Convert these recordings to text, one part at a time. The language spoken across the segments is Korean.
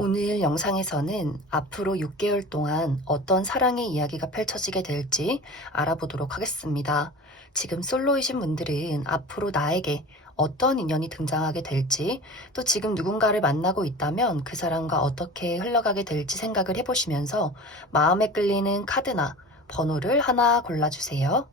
오늘 영상에서는 앞으로 6개월 동안 어떤 사랑의 이야기가 펼쳐지게 될지 알아보도록 하겠습니다. 지금 솔로이신 분들은 앞으로 나에게 어떤 인연이 등장하게 될지, 또 지금 누군가를 만나고 있다면 그 사람과 어떻게 흘러가게 될지 생각을 해보시면서 마음에 끌리는 카드나 번호를 하나 골라주세요.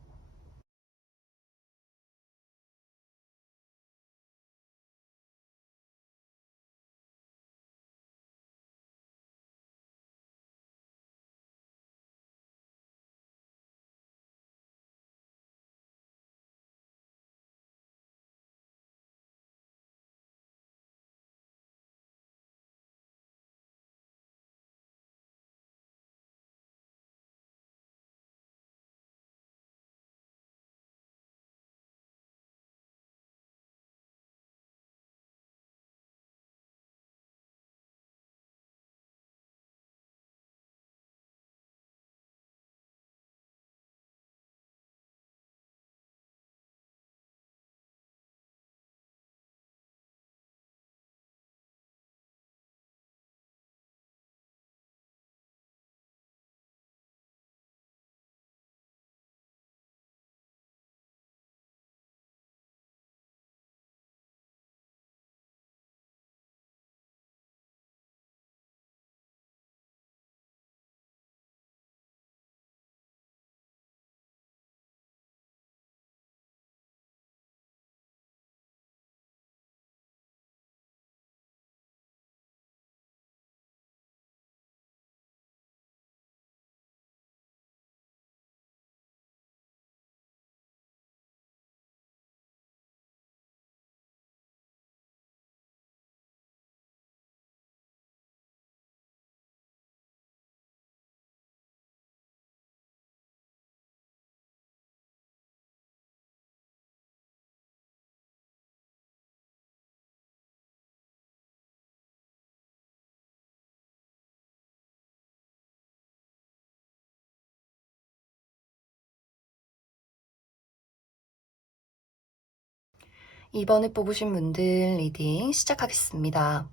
이번에 뽑으신 분들 리딩 시작하겠습니다.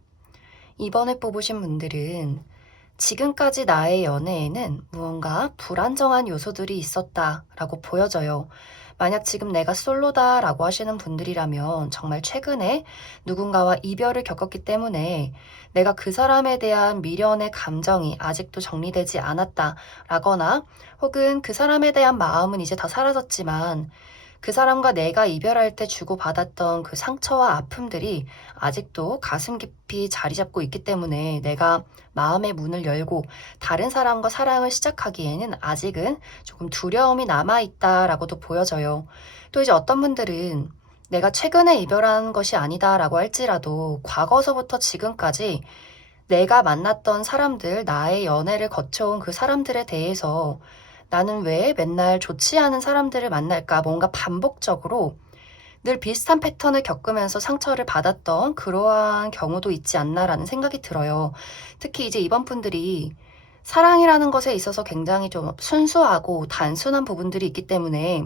이번에 뽑으신 분들은 지금까지 나의 연애에는 무언가 불안정한 요소들이 있었다라고 보여져요. 만약 지금 내가 솔로다라고 하시는 분들이라면 정말 최근에 누군가와 이별을 겪었기 때문에 내가 그 사람에 대한 미련의 감정이 아직도 정리되지 않았다라거나, 혹은 그 사람에 대한 마음은 이제 다 사라졌지만 그 사람과 내가 이별할 때 주고받았던 그 상처와 아픔들이 아직도 가슴 깊이 자리 잡고 있기 때문에 내가 마음의 문을 열고 다른 사람과 사랑을 시작하기에는 아직은 조금 두려움이 남아있다라고도 보여져요. 또 이제 어떤 분들은 내가 최근에 이별한 것이 아니다라고 할지라도 과거서부터 지금까지 내가 만났던 사람들, 나의 연애를 거쳐온 그 사람들에 대해서 나는 왜 맨날 좋지 않은 사람들을 만날까? 뭔가 반복적으로 늘 비슷한 패턴을 겪으면서 상처를 받았던 그러한 경우도 있지 않나라는 생각이 들어요. 특히 이제 이번 분들이 사랑이라는 것에 있어서 굉장히 좀 순수하고 단순한 부분들이 있기 때문에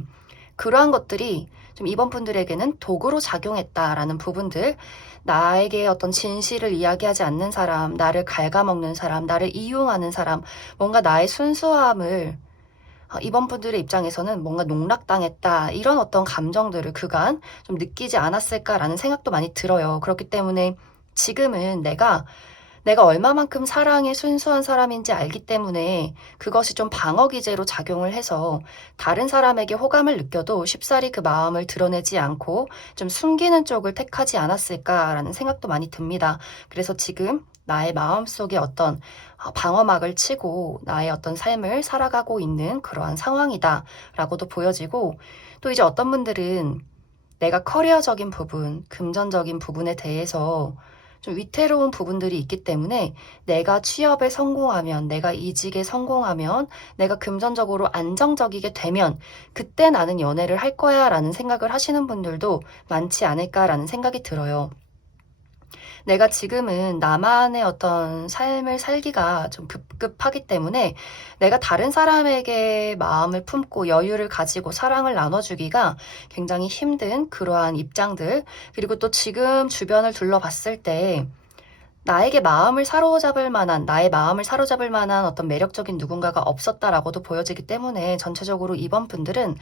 그러한 것들이 좀 이번 분들에게는 도구로 작용했다라는 부분들, 나에게 어떤 진실을 이야기하지 않는 사람, 나를 갉아먹는 사람, 나를 이용하는 사람, 뭔가 나의 순수함을 이번 분들의 입장에서는 뭔가 농락당했다, 이런 어떤 감정들을 그간 좀 느끼지 않았을까라는 생각도 많이 들어요. 그렇기 때문에 지금은 내가 얼마만큼 사랑에 순수한 사람인지 알기 때문에 그것이 좀 방어 기제로 작용을 해서 다른 사람에게 호감을 느껴도 쉽사리 그 마음을 드러내지 않고 좀 숨기는 쪽을 택하지 않았을까라는 생각도 많이 듭니다. 그래서 지금 나의 마음속에 어떤 방어막을 치고 나의 어떤 삶을 살아가고 있는 그러한 상황이다라고도 보여지고, 또 이제 어떤 분들은 내가 커리어적인 부분, 금전적인 부분에 대해서 좀 위태로운 부분들이 있기 때문에 내가 취업에 성공하면, 내가 이직에 성공하면, 내가 금전적으로 안정적이게 되면 그때 나는 연애를 할 거야 라는 생각을 하시는 분들도 많지 않을까라는 생각이 들어요. 내가 지금은 나만의 어떤 삶을 살기가 좀 급급하기 때문에 내가 다른 사람에게 마음을 품고 여유를 가지고 사랑을 나눠주기가 굉장히 힘든 그러한 입장들, 그리고 또 지금 주변을 둘러봤을 때 나의 마음을 사로잡을 만한 어떤 매력적인 누군가가 없었다라고도 보여지기 때문에 전체적으로 이번 분들은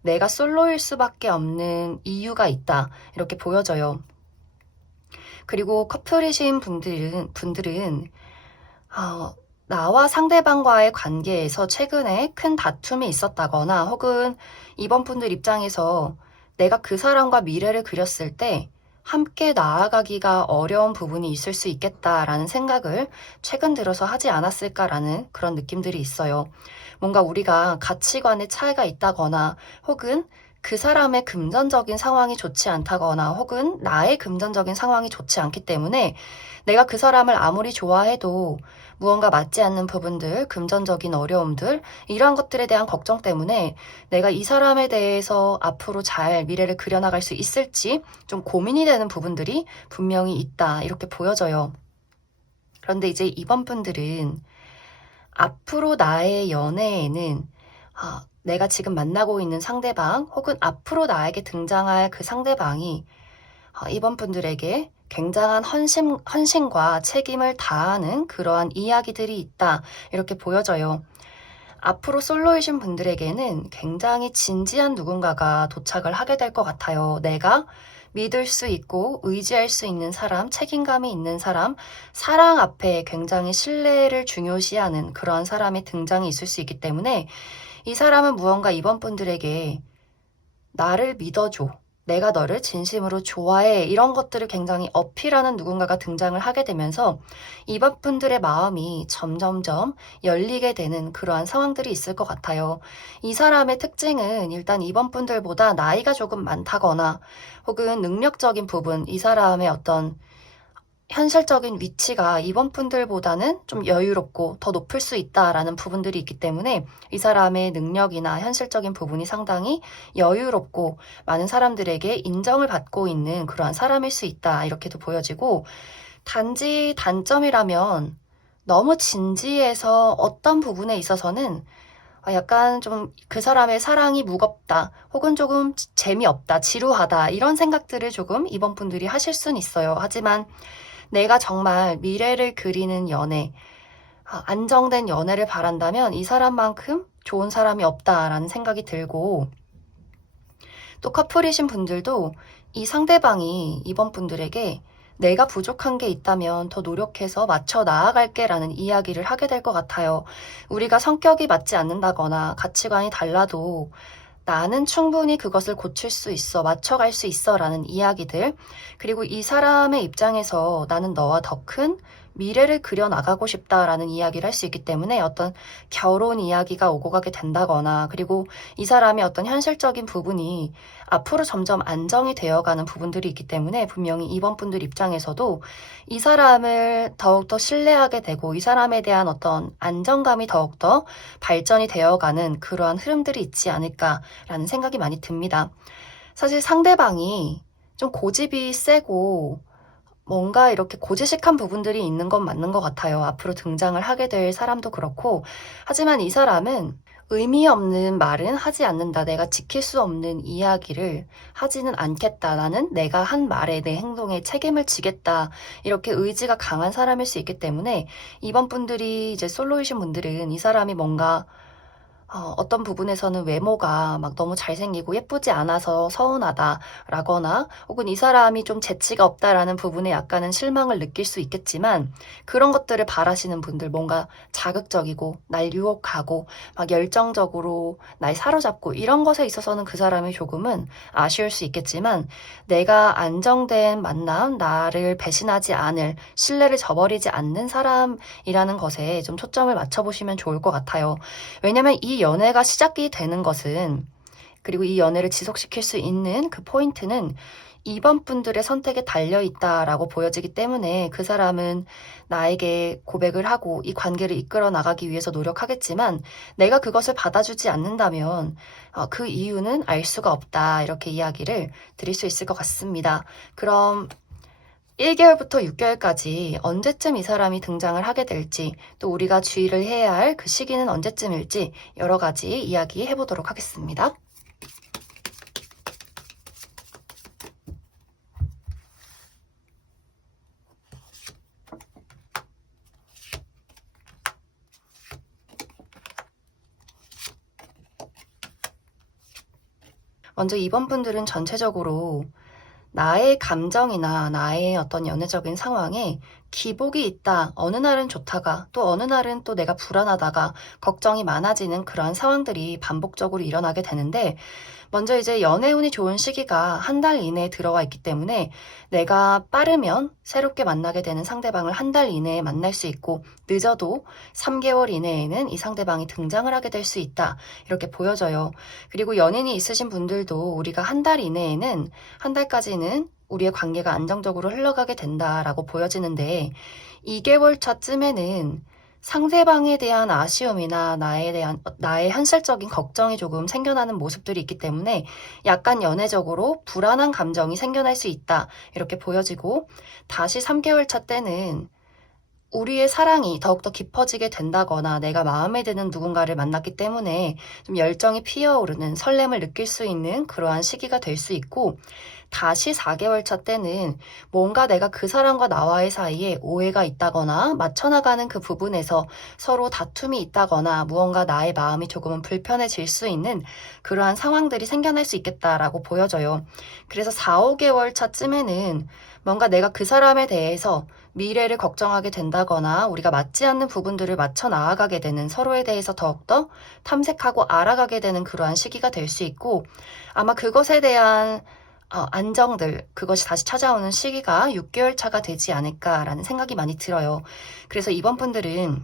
내가 솔로일 수밖에 없는 이유가 있다, 이렇게 보여져요. 그리고 커플이신 분들은 나와 상대방과의 관계에서 최근에 큰 다툼이 있었다거나, 혹은 이번 분들 입장에서 내가 그 사람과 미래를 그렸을 때 함께 나아가기가 어려운 부분이 있을 수 있겠다라는 생각을 최근 들어서 하지 않았을까라는 그런 느낌들이 있어요. 뭔가 우리가 가치관의 차이가 있다거나, 혹은 그 사람의 금전적인 상황이 좋지 않다거나, 혹은 나의 금전적인 상황이 좋지 않기 때문에 내가 그 사람을 아무리 좋아해도 무언가 맞지 않는 부분들, 금전적인 어려움들, 이러한 것들에 대한 걱정 때문에 내가 이 사람에 대해서 앞으로 잘 미래를 그려나갈 수 있을지 좀 고민이 되는 부분들이 분명히 있다, 이렇게 보여져요. 그런데 이제 이번 분들은 앞으로 나의 연애에는 내가 지금 만나고 있는 상대방, 혹은 앞으로 나에게 등장할 그 상대방이 이번 분들에게 굉장한 헌신과 책임을 다하는 그러한 이야기들이 있다, 이렇게 보여져요. 앞으로 솔로이신 분들에게는 굉장히 진지한 누군가가 도착을 하게 될 것 같아요. 내가 믿을 수 있고 의지할 수 있는 사람, 책임감이 있는 사람, 사랑 앞에 굉장히 신뢰를 중요시하는 그러한 사람의 등장이 있을 수 있기 때문에 이 사람은 무언가 이번 분들에게 나를 믿어줘, 내가 너를 진심으로 좋아해, 이런 것들을 굉장히 어필하는 누군가가 등장을 하게 되면서 이번 분들의 마음이 점점점 열리게 되는 그러한 상황들이 있을 것 같아요. 이 사람의 특징은 일단 이번 분들보다 나이가 조금 많다거나, 혹은 능력적인 부분, 이 사람의 어떤 현실적인 위치가 이번 분들보다는 좀 여유롭고 더 높을 수 있다라는 부분들이 있기 때문에 이 사람의 능력이나 현실적인 부분이 상당히 여유롭고 많은 사람들에게 인정을 받고 있는 그러한 사람일 수 있다, 이렇게도 보여지고, 단지 단점이라면 너무 진지해서 어떤 부분에 있어서는 약간 좀 그 사람의 사랑이 무겁다, 혹은 조금 재미없다, 지루하다, 이런 생각들을 조금 이번 분들이 하실 수는 있어요. 하지만 내가 정말 미래를 그리는 연애, 안정된 연애를 바란다면 이 사람만큼 좋은 사람이 없다라는 생각이 들고, 또 커플이신 분들도 이 상대방이 이번 분들에게 내가 부족한 게 있다면 더 노력해서 맞춰 나아갈게 라는 이야기를 하게 될 것 같아요. 우리가 성격이 맞지 않는다거나 가치관이 달라도 나는 충분히 그것을 고칠 수 있어, 맞춰갈 수 있어 라는 이야기들, 그리고 이 사람의 입장에서 나는 너와 더 큰 미래를 그려나가고 싶다라는 이야기를 할 수 있기 때문에 어떤 결혼 이야기가 오고 가게 된다거나, 그리고 이 사람의 어떤 현실적인 부분이 앞으로 점점 안정이 되어가는 부분들이 있기 때문에 분명히 이번 분들 입장에서도 이 사람을 더욱더 신뢰하게 되고 이 사람에 대한 어떤 안정감이 더욱더 발전이 되어가는 그러한 흐름들이 있지 않을까라는 생각이 많이 듭니다. 사실 상대방이 좀 고집이 세고 뭔가 이렇게 고지식한 부분들이 있는 건 맞는 것 같아요. 앞으로 등장을 하게 될 사람도 그렇고. 하지만 이 사람은 의미 없는 말은 하지 않는다, 내가 지킬 수 없는 이야기를 하지는 않겠다, 나는 내가 한 말에, 내 행동에 책임을 지겠다, 이렇게 의지가 강한 사람일 수 있기 때문에 이번 분들이 이제 솔로이신 분들은 이 사람이 뭔가 어떤 부분에서는 외모가 막 너무 잘생기고 예쁘지 않아서 서운하다라거나, 혹은 이 사람이 좀 재치가 없다라는 부분에 약간은 실망을 느낄 수 있겠지만, 그런 것들을 바라시는 분들, 뭔가 자극적이고 날 유혹하고 막 열정적으로 날 사로잡고 이런 것에 있어서는 그 사람이 조금은 아쉬울 수 있겠지만, 내가 안정된 만남, 나를 배신하지 않을, 신뢰를 저버리지 않는 사람이라는 것에 좀 초점을 맞춰보시면 좋을 것 같아요. 왜냐면 이 연애가 시작이 되는 것은, 그리고 이 연애를 지속시킬 수 있는 그 포인트는 이번 분들의 선택에 달려있다라고 보여지기 때문에 그 사람은 나에게 고백을 하고 이 관계를 이끌어 나가기 위해서 노력하겠지만, 내가 그것을 받아주지 않는다면 그 이유는 알 수가 없다, 이렇게 이야기를 드릴 수 있을 것 같습니다. 그럼 1개월부터 6개월까지 언제쯤 이 사람이 등장을 하게 될지, 또 우리가 주의를 해야 할 그 시기는 언제쯤일지 여러 가지 이야기 해보도록 하겠습니다. 먼저 이번 분들은 전체적으로 나의 감정이나 나의 어떤 연애적인 상황에 기복이 있다. 어느 날은 좋다가 또 어느 날은 또 내가 불안하다가 걱정이 많아지는 그러한 상황들이 반복적으로 일어나게 되는데, 먼저 이제 연애운이 좋은 시기가 한 달 이내에 들어와 있기 때문에 내가 빠르면 새롭게 만나게 되는 상대방을 한 달 이내에 만날 수 있고, 늦어도 3개월 이내에는 이 상대방이 등장을 하게 될 수 있다. 이렇게 보여져요. 그리고 연인이 있으신 분들도 우리가 한 달 이내에는, 한 달까지는 우리의 관계가 안정적으로 흘러가게 된다라고 보여지는데, 2개월 차쯤에는 상대방에 대한 아쉬움이나 나의 현실적인 걱정이 조금 생겨나는 모습들이 있기 때문에 약간 연애적으로 불안한 감정이 생겨날 수 있다. 이렇게 보여지고, 다시 3개월 차 때는 우리의 사랑이 더욱더 깊어지게 된다거나 내가 마음에 드는 누군가를 만났기 때문에 좀 열정이 피어오르는 설렘을 느낄 수 있는 그러한 시기가 될 수 있고, 다시 4개월 차 때는 뭔가 내가 그 사람과 나와의 사이에 오해가 있다거나 맞춰나가는 그 부분에서 서로 다툼이 있다거나 무언가 나의 마음이 조금은 불편해질 수 있는 그러한 상황들이 생겨날 수 있겠다라고 보여져요. 그래서 4, 5개월 차쯤에는 뭔가 내가 그 사람에 대해서 미래를 걱정하게 된다거나 우리가 맞지 않는 부분들을 맞춰 나아가게 되는, 서로에 대해서 더욱더 탐색하고 알아가게 되는 그러한 시기가 될 수 있고, 아마 그것에 대한 안정들, 그것이 다시 찾아오는 시기가 6개월 차가 되지 않을까라는 생각이 많이 들어요. 그래서 이번 분들은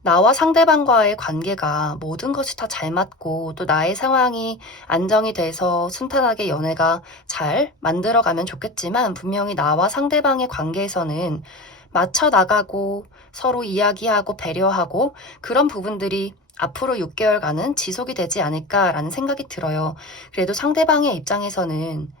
나와 상대방과의 관계가 모든 것이 다 잘 맞고 또 나의 상황이 안정이 돼서 순탄하게 연애가 잘 만들어가면 좋겠지만, 분명히 나와 상대방의 관계에서는 맞춰 나가고 서로 이야기하고 배려하고 그런 부분들이 앞으로 6개월간은 지속이 되지 않을까라는 생각이 들어요. 그래도 상대방의 입장에서는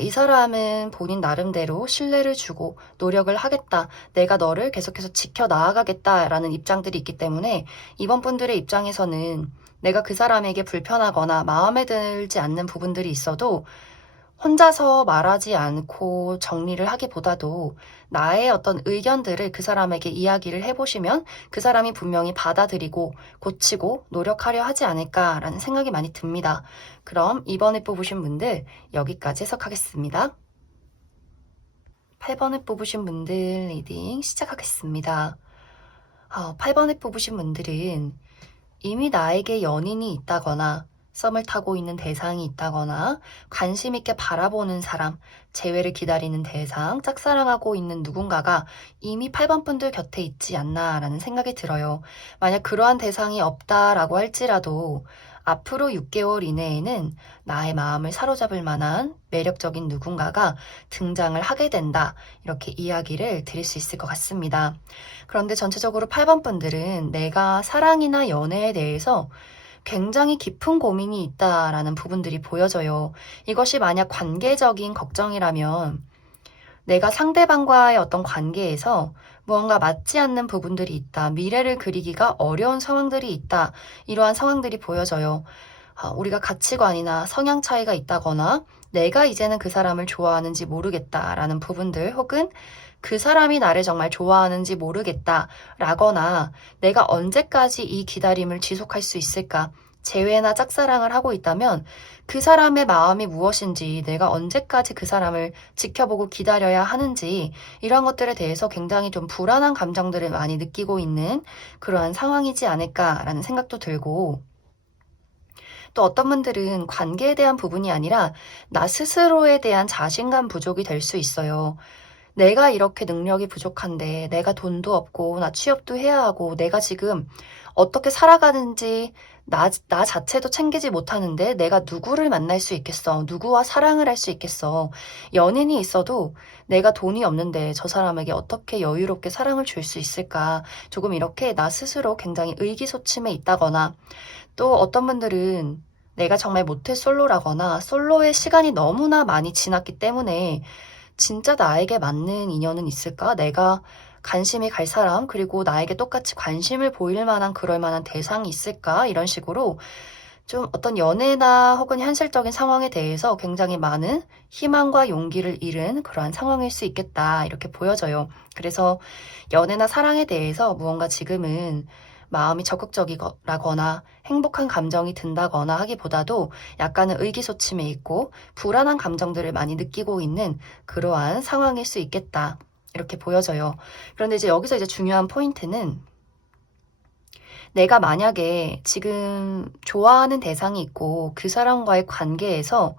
이 사람은 본인 나름대로 신뢰를 주고 노력을 하겠다. 내가 너를 계속해서 지켜나가겠다라는 입장들이 있기 때문에 이번 분들의 입장에서는 내가 그 사람에게 불편하거나 마음에 들지 않는 부분들이 있어도 혼자서 말하지 않고 정리를 하기보다도 나의 어떤 의견들을 그 사람에게 이야기를 해보시면 그 사람이 분명히 받아들이고 고치고 노력하려 하지 않을까라는 생각이 많이 듭니다. 그럼 이번에 뽑으신 분들 여기까지 해석하겠습니다. 8번을 뽑으신 분들 리딩 시작하겠습니다. 8번을 뽑으신 분들은 이미 나에게 연인이 있다거나 썸을 타고 있는 대상이 있다거나 관심 있게 바라보는 사람, 재회를 기다리는 대상, 짝사랑하고 있는 누군가가 이미 8번 분들 곁에 있지 않나라는 생각이 들어요. 만약 그러한 대상이 없다라고 할지라도 앞으로 6개월 이내에는 나의 마음을 사로잡을 만한 매력적인 누군가가 등장을 하게 된다. 이렇게 이야기를 드릴 수 있을 것 같습니다. 그런데 전체적으로 8번 분들은 내가 사랑이나 연애에 대해서 굉장히 깊은 고민이 있다라는 부분들이 보여져요. 이것이 만약 관계적인 걱정이라면 내가 상대방과의 어떤 관계에서 무언가 맞지 않는 부분들이 있다, 미래를 그리기가 어려운 상황들이 있다, 이러한 상황들이 보여져요. 우리가 가치관이나 성향 차이가 있다거나 내가 이제는 그 사람을 좋아하는지 모르겠다라는 부분들, 혹은 그 사람이 나를 정말 좋아하는지 모르겠다라거나 내가 언제까지 이 기다림을 지속할 수 있을까, 재회나 짝사랑을 하고 있다면 그 사람의 마음이 무엇인지, 내가 언제까지 그 사람을 지켜보고 기다려야 하는지, 이런 것들에 대해서 굉장히 좀 불안한 감정들을 많이 느끼고 있는 그러한 상황이지 않을까라는 생각도 들고, 또 어떤 분들은 관계에 대한 부분이 아니라 나 스스로에 대한 자신감 부족이 될 수 있어요. 내가 이렇게 능력이 부족한데, 내가 돈도 없고 나 취업도 해야 하고 내가 지금 어떻게 살아가는지 나 자체도 챙기지 못하는데 내가 누구를 만날 수 있겠어? 누구와 사랑을 할 수 있겠어? 연인이 있어도 내가 돈이 없는데 저 사람에게 어떻게 여유롭게 사랑을 줄 수 있을까? 조금 이렇게 나 스스로 굉장히 의기소침해 있다거나, 또 어떤 분들은 내가 정말 모태솔로라거나 솔로의 시간이 너무나 많이 지났기 때문에 진짜 나에게 맞는 인연은 있을까? 내가 관심이 갈 사람, 그리고 나에게 똑같이 관심을 보일 만한 그럴 만한 대상이 있을까? 이런 식으로 좀 어떤 연애나 혹은 현실적인 상황에 대해서 굉장히 많은 희망과 용기를 잃은 그러한 상황일 수 있겠다. 이렇게 보여져요. 그래서 연애나 사랑에 대해서 무언가 지금은 마음이 적극적이라거나 행복한 감정이 든다거나 하기보다도 약간은 의기소침해 있고 불안한 감정들을 많이 느끼고 있는 그러한 상황일 수 있겠다. 이렇게 보여져요. 그런데 이제 여기서 이제 중요한 포인트는 내가 만약에 지금 좋아하는 대상이 있고 그 사람과의 관계에서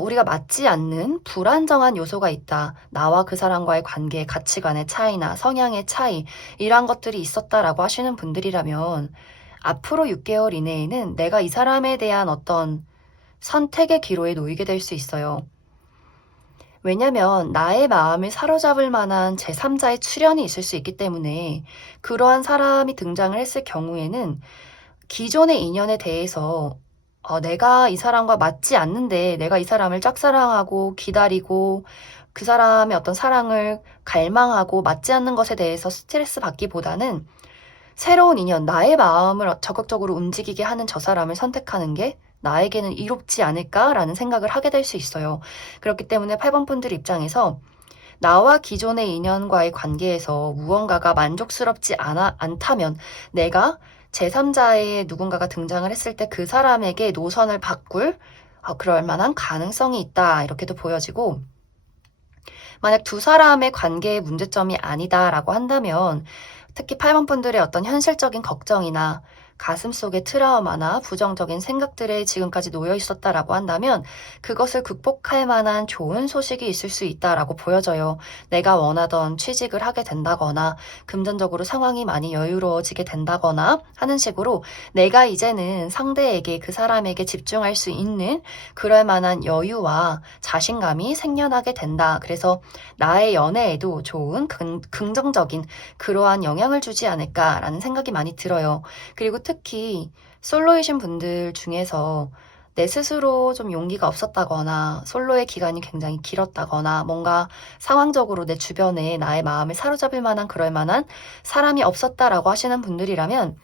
우리가 맞지 않는 불안정한 요소가 있다. 나와 그 사람과의 관계, 가치관의 차이나 성향의 차이, 이러한 것들이 있었다라고 하시는 분들이라면 앞으로 6개월 이내에는 내가 이 사람에 대한 어떤 선택의 기로에 놓이게 될 수 있어요. 왜냐면 나의 마음을 사로잡을 만한 제3자의 출현이 있을 수 있기 때문에 그러한 사람이 등장을 했을 경우에는 기존의 인연에 대해서 내가 이 사람과 맞지 않는데 내가 이 사람을 짝사랑하고 기다리고 그 사람의 어떤 사랑을 갈망하고 맞지 않는 것에 대해서 스트레스 받기보다는 새로운 인연, 나의 마음을 적극적으로 움직이게 하는 저 사람을 선택하는 게 나에게는 이롭지 않을까라는 생각을 하게 될 수 있어요. 그렇기 때문에 8번 분들 입장에서 나와 기존의 인연과의 관계에서 무언가가 만족스럽지 않다면 내가 제3자의 누군가가 등장을 했을 때 그 사람에게 노선을 바꿀 그럴 만한 가능성이 있다. 이렇게도 보여지고 만약 두 사람의 관계의 문제점이 아니다라고 한다면 특히 8번 분들의 어떤 현실적인 걱정이나 가슴속의 트라우마나 부정적인 생각들에 지금까지 놓여 있었다라고 한다면 그것을 극복할 만한 좋은 소식이 있을 수 있다라고 보여져요. 내가 원하던 취직을 하게 된다거나 금전적으로 상황이 많이 여유로워지게 된다거나 하는 식으로 내가 이제는 상대에게 그 사람에게 집중할 수 있는 그럴 만한 여유와 자신감이 생겨나게 된다. 그래서 나의 연애에도 좋은 긍정적인 그러한 영향을 주지 않을까라는 생각이 많이 들어요. 그리고 특히 솔로이신 분들 중에서 내 스스로 좀 용기가 없었다거나 솔로의 기간이 굉장히 길었다거나 뭔가 상황적으로 내 주변에 나의 마음을 사로잡을 만한 그럴 만한 사람이 없었다라고 하시는 분들이라면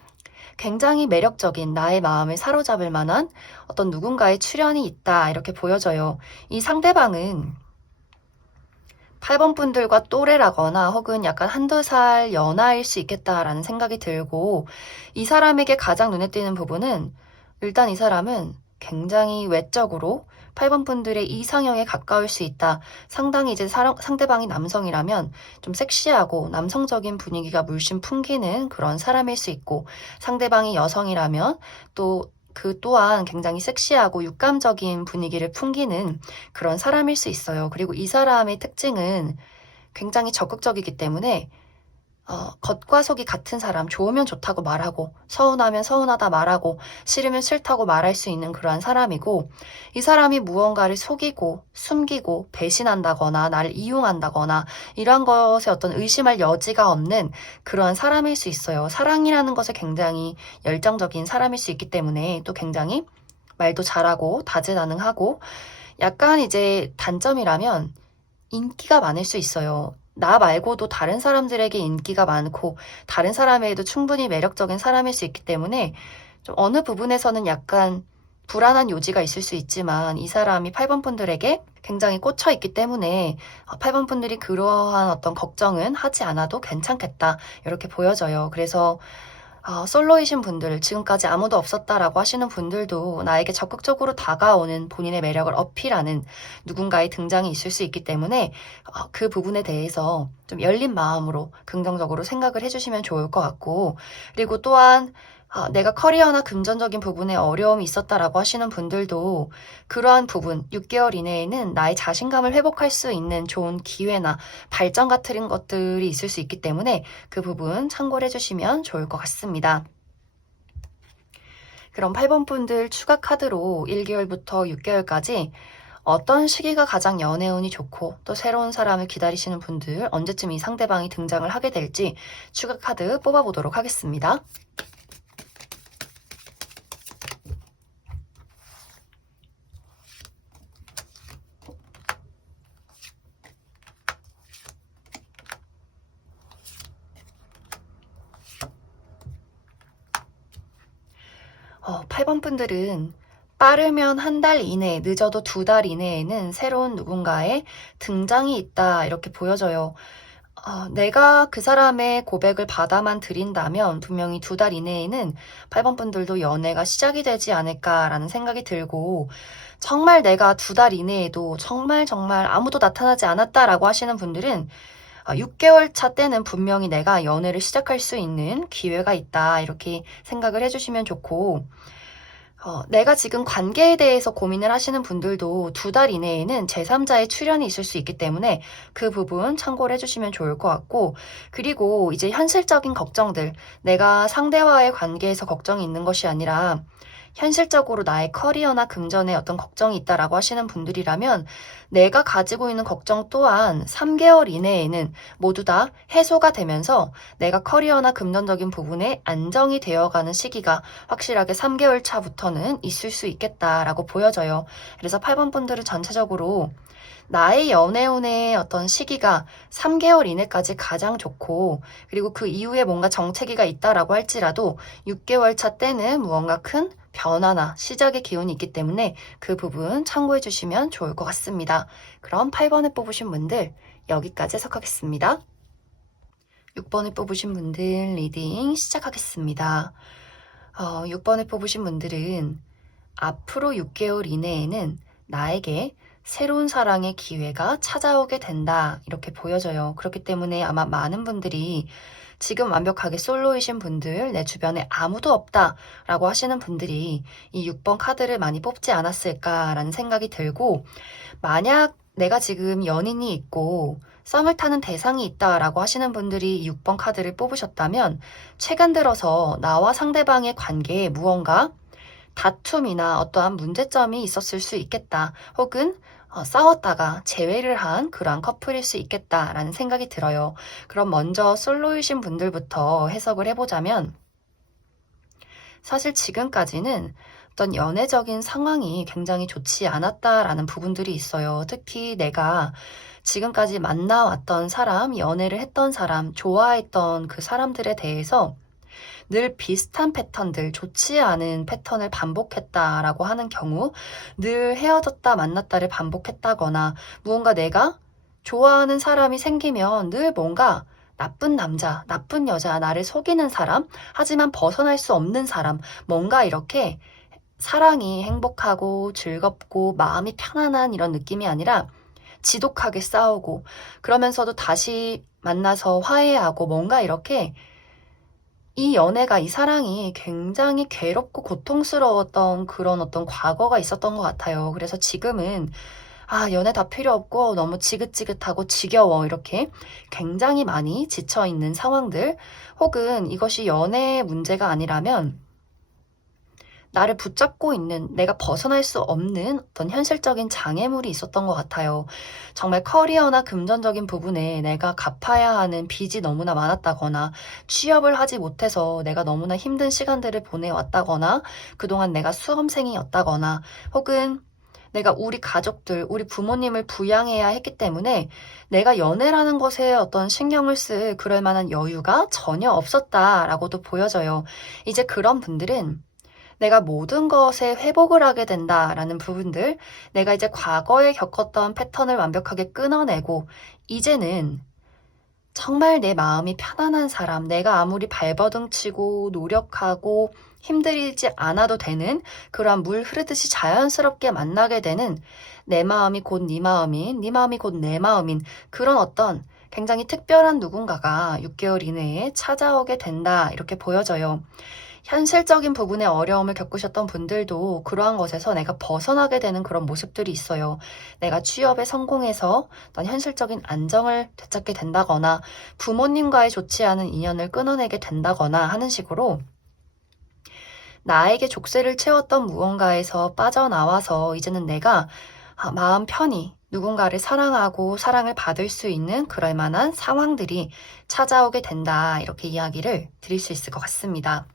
굉장히 매력적인 나의 마음을 사로잡을 만한 어떤 누군가의 출현이 있다 이렇게 보여져요. 이 상대방은 8번 분들과 또래라거나 혹은 약간 한두 살 연하일 수 있겠다라는 생각이 들고 이 사람에게 가장 눈에 띄는 부분은 일단 이 사람은 굉장히 외적으로 8번 분들의 이상형에 가까울 수 있다. 상당히 이제 상대방이 남성이라면 좀 섹시하고 남성적인 분위기가 물씬 풍기는 그런 사람일 수 있고 상대방이 여성이라면 또 그 또한 굉장히 섹시하고 육감적인 분위기를 풍기는 그런 사람일 수 있어요. 그리고 이 사람의 특징은 굉장히 적극적이기 때문에 겉과 속이 같은 사람, 좋으면 좋다고 말하고, 서운하면 서운하다 말하고, 싫으면 싫다고 말할 수 있는 그러한 사람이고, 이 사람이 무언가를 속이고, 숨기고, 배신한다거나, 나를 이용한다거나, 이러한 것에 어떤 의심할 여지가 없는 그러한 사람일 수 있어요. 사랑이라는 것에 굉장히 열정적인 사람일 수 있기 때문에, 또 굉장히 말도 잘하고, 다재다능하고, 약간 이제 단점이라면, 인기가 많을 수 있어요. 나 말고도 다른 사람들에게 인기가 많고 다른 사람에게도 충분히 매력적인 사람일 수 있기 때문에 좀 어느 부분에서는 약간 불안한 요지가 있을 수 있지만 이 사람이 8번 분들에게 굉장히 꽂혀 있기 때문에 8번 분들이 그러한 어떤 걱정은 하지 않아도 괜찮겠다 이렇게 보여져요. 그래서 솔로이신 분들, 지금까지 아무도 없었다라고 하시는 분들도 나에게 적극적으로 다가오는 본인의 매력을 어필하는 누군가의 등장이 있을 수 있기 때문에 그 부분에 대해서 좀 열린 마음으로 긍정적으로 생각을 해주시면 좋을 것 같고, 그리고 또한 내가 커리어나 금전적인 부분에 어려움이 있었다라고 하시는 분들도 그러한 부분 6개월 이내에는 나의 자신감을 회복할 수 있는 좋은 기회나 발전 같은 것들이 있을 수 있기 때문에 그 부분 참고를 해주시면 좋을 것 같습니다. 그럼 8번 분들 추가 카드로 1개월부터 6개월까지 어떤 시기가 가장 연애운이 좋고 또 새로운 사람을 기다리시는 분들 언제쯤 이 상대방이 등장을 하게 될지 추가 카드 뽑아보도록 하겠습니다. 8번 분들은 빠르면 한 달 이내, 늦어도 2달 이내에는 새로운 누군가의 등장이 있다 이렇게 보여져요. 내가 그 사람의 고백을 받아만 들인다면 분명히 2달 이내에는 8번 분들도 연애가 시작이 되지 않을까라는 생각이 들고, 정말 내가 2달 이내에도 정말 정말 아무도 나타나지 않았다라고 하시는 분들은 6개월 차 때는 분명히 내가 연애를 시작할 수 있는 기회가 있다, 이렇게 생각을 해주시면 좋고, 내가 지금 관계에 대해서 고민을 하시는 분들도 2달 이내에는 제3자의 출현이 있을 수 있기 때문에 그 부분 참고를 해주시면 좋을 것 같고, 그리고 이제 현실적인 걱정들, 내가 상대와의 관계에서 걱정이 있는 것이 아니라 현실적으로 나의 커리어나 금전에 어떤 걱정이 있다라고 하시는 분들이라면 내가 가지고 있는 걱정 또한 3개월 이내에는 모두 다 해소가 되면서 내가 커리어나 금전적인 부분에 안정이 되어가는 시기가 확실하게 3개월 차부터는 있을 수 있겠다라고 보여져요. 그래서 8번 분들은 전체적으로 나의 연애운의 어떤 시기가 3개월 이내까지 가장 좋고, 그리고 그 이후에 뭔가 정체기가 있다라고 할지라도 6개월 차 때는 무언가 큰 변화나 시작의 기운이 있기 때문에 그 부분 참고해 주시면 좋을 것 같습니다. 그럼 8번을 뽑으신 분들 여기까지 해석하겠습니다. 6번을 뽑으신 분들 리딩 시작하겠습니다. 6번을 뽑으신 분들은 앞으로 6개월 이내에는 나에게 새로운 사랑의 기회가 찾아오게 된다, 이렇게 보여져요. 그렇기 때문에 아마 많은 분들이 지금 완벽하게 솔로이신 분들, 내 주변에 아무도 없다 라고 하시는 분들이 이 6번 카드를 많이 뽑지 않았을까라는 생각이 들고, 만약 내가 지금 연인이 있고 썸을 타는 대상이 있다라고 하시는 분들이 이 6번 카드를 뽑으셨다면 최근 들어서 나와 상대방의 관계에 무언가 다툼이나 어떠한 문제점이 있었을 수 있겠다. 혹은 싸웠다가 재회를 한 그러한 커플일 수 있겠다라는 생각이 들어요. 그럼 먼저 솔로이신 분들부터 해석을 해보자면, 사실 지금까지는 어떤 연애적인 상황이 굉장히 좋지 않았다라는 부분들이 있어요. 특히 내가 지금까지 만나왔던 사람, 연애를 했던 사람, 좋아했던 그 사람들에 대해서 늘 비슷한 패턴들, 좋지 않은 패턴을 반복했다라고 하는 경우, 늘 헤어졌다 만났다를 반복했다거나, 무언가 내가 좋아하는 사람이 생기면 늘 뭔가 나쁜 남자, 나쁜 여자, 나를 속이는 사람, 하지만 벗어날 수 없는 사람, 뭔가 이렇게 사랑이 행복하고 즐겁고 마음이 편안한 이런 느낌이 아니라 지독하게 싸우고, 그러면서도 다시 만나서 화해하고, 뭔가 이렇게 이 연애가, 이 사랑이 굉장히 괴롭고 고통스러웠던 그런 어떤 과거가 있었던 것 같아요. 그래서 지금은 연애 다 필요 없고 너무 지긋지긋하고 지겨워, 이렇게 굉장히 많이 지쳐있는 상황들, 혹은 이것이 연애의 문제가 아니라면 나를 붙잡고 있는, 내가 벗어날 수 없는 어떤 현실적인 장애물이 있었던 것 같아요. 정말 커리어나 금전적인 부분에 내가 갚아야 하는 빚이 너무나 많았다거나, 취업을 하지 못해서 내가 너무나 힘든 시간들을 보내왔다거나, 그동안 내가 수험생이었다거나, 혹은 내가 우리 가족들, 우리 부모님을 부양해야 했기 때문에 내가 연애라는 것에 어떤 신경을 쓸 그럴 만한 여유가 전혀 없었다라고도 보여져요. 이제 그런 분들은 내가 모든 것에 회복을 하게 된다라는 부분들, 내가 이제 과거에 겪었던 패턴을 완벽하게 끊어내고 이제는 정말 내 마음이 편안한 사람, 내가 아무리 발버둥치고 노력하고 힘들이지 않아도 되는 그러한 물 흐르듯이 자연스럽게 만나게 되는, 내 마음이 곧 네 마음인, 네 마음이 곧 내 마음인 그런 어떤 굉장히 특별한 누군가가 6개월 이내에 찾아오게 된다, 이렇게 보여져요. 현실적인 부분에 어려움을 겪으셨던 분들도 그러한 것에서 내가 벗어나게 되는 그런 모습들이 있어요. 내가 취업에 성공해서 어떤 현실적인 안정을 되찾게 된다거나, 부모님과의 좋지 않은 인연을 끊어내게 된다거나 하는 식으로 나에게 족쇄를 채웠던 무언가에서 빠져나와서 이제는 내가 마음 편히 누군가를 사랑하고 사랑을 받을 수 있는 그럴 만한 상황들이 찾아오게 된다, 이렇게 이야기를 드릴 수 있을 것 같습니다.